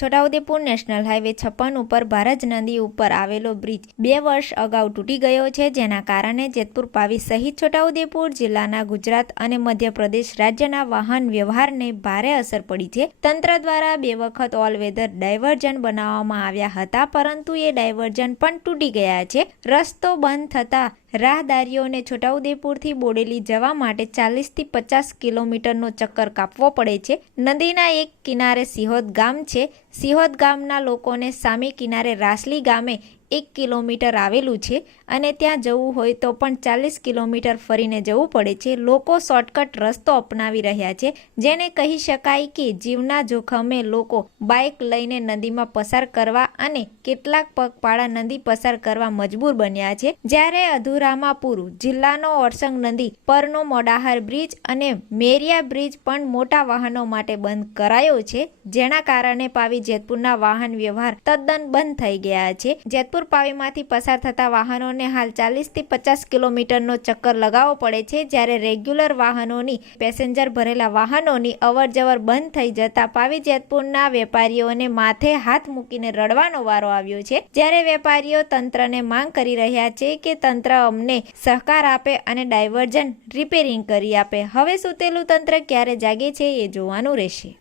Chhota Udepur national highway છપ્પન ઉપર ભારત નદી ઉપર આવેલો બ્રિજ બે વર્ષ અગાઉ તૂટી ગયો છે, જેના કારણે જેતપુર પાવી સહિત છોટાઉદેપુર જિલ્લાના ગુજરાત અને મધ્યપ્રદેશ રાજ્યના વાહન વ્યવહારને ભારે અસર પડી છે. તંત્ર દ્વારા બે વખત ઓલ વેધર ડાયવર્ઝન બનાવવામાં આવ્યા હતા, પરંતુ એ ડાયવર્ઝન પણ તૂટી ગયા છે. રસ્તો બંધ થતા રાહદારીઓને છોટાઉદેપુરથી બોડેલી જવા માટે ચાલીસથી પચાસ કિલોમીટરનો ચક્કર કાપવો પડે છે. નદીના એક કિનારે સિહોદ ગામ છે. સિહોદ ગામના લોકોને સામે કિનારે રાસલી ગામે એક કિલોમીટર આવેલું છે અને ત્યાં જવું હોય તો પણ ચાલીસ કિલોમીટર ફરીને જવું પડે છે. લોકો શોર્ટકટ રસ્તો અપનાવી રહ્યા છે, જેને કહી શકાય કે જીવના જોખમે લોકો બાઇક લઈને નદીમાં પસાર કરવા અને કેટલાક પગપાળા નદી પસાર કરવા મજબૂર બન્યા છે. જ્યારે અધૂરામાં જિલ્લાનો ઓરસંગ નદી પરનો મોડાહાર બ્રિજ અને મેરિયા બ્રિજ પણ મોટા વાહનો માટે બંધ કરાયો છે, જેના કારણે પાવી જેતપુરના વાહન વ્યવહાર તદ્દન બંધ થઈ ગયા છે. જેતપુર પાવીમાંથી પસાર થતા વાહનોને હાલ ચાલીસથી પચાસ કિલોમીટરનો ચક્કર લગાવવો પડે છે. જ્યારે રેગ્યુલર વાહનોની, પેસેન્જર ભરેલા વાહનોની અવરજવર બંધ થઈ જતા પાવી જેતપુરના વેપારીઓને માથે હાથ મૂકીને રડવાનો વારો આવ્યો છે. જ્યારે વેપારીઓ તંત્રને માંગ કરી રહ્યા છે કે તંત્ર અમને સહકાર આપે અને ડાયવર્ઝન રિપેરિંગ કરી આપે. હવે સુતેલું તંત્ર ક્યારે જાગે છે એ જોવાનું રહેશે.